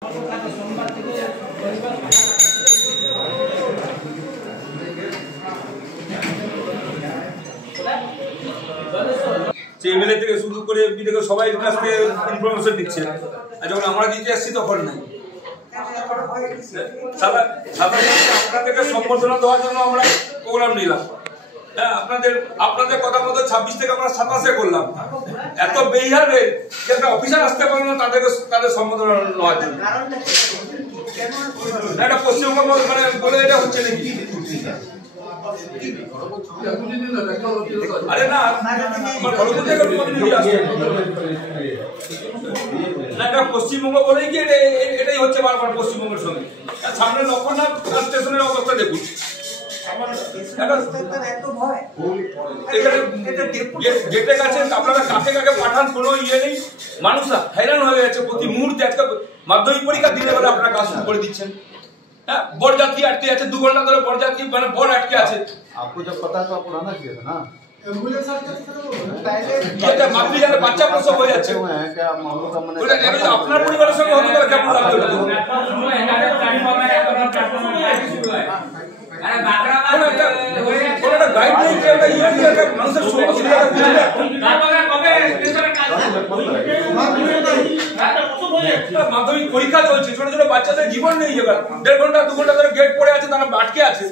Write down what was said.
MLA থেকে শুরু করে এমপি থেকে সবাই কাছ থেকে ইনফরমেশন দিচ্ছে, আর যখন আমরা দিতে আসছি তখন নাই। আপনার থেকে সম্বর্ধনা দেওয়ার জন্য আমরা প্রোগ্রাম নিলাম। হ্যাঁ, আপনাদের কথা মতো 26 থেকে আমরা 27-এ করলাম। এত বেইহারে যে একটা অফিসার আসতে পারলো না তাদের সম্বোধনা নেওয়ার জন্য। এটা পশ্চিমবঙ্গ মানে বলে এটা হচ্ছে নাকি? আরে না, আমার খড়গপুর থেকে প্রতিনিধি আসছে না, এটা পশ্চিমবঙ্গ বলেই কি এটাই হচ্ছে বারবার পশ্চিমবঙ্গের সঙ্গে। সামনে লক্ষণনাথ স্টেশনের অবস্থা দেখুন, গেটের কাছে আপনারা কাকে কাকে পাঠান কোনো ইয়ে নেই। মানুষ হয়রান হয়ে যাচ্ছে প্রতি মুহূর্তে। আজকে মাধ্যমিক পরীক্ষা দিনের বেলা আপনারা কাজ শুরু করে দিচ্ছেন। হ্যাঁ, বরযাত্রী আটকে আছে, 2 ঘন্টা ধরে বরযাত্রী মানে বর আটকে আছে। आपको जब पता तो आप उड़ाना चाहिए था ना। বাচ্চা প্রসব হয়ে যাচ্ছে, আপনার পরিবারের সঙ্গে হতে পারে কেমন লাগবে? মাধ্যমিক পরীক্ষা চলছে, ছোট ছোট বাচ্চাদের জীবন নেই। 1.5 ঘন্টা 2 ঘন্টা ধরে গেট পড়ে আছে, তারা আটকে আছে।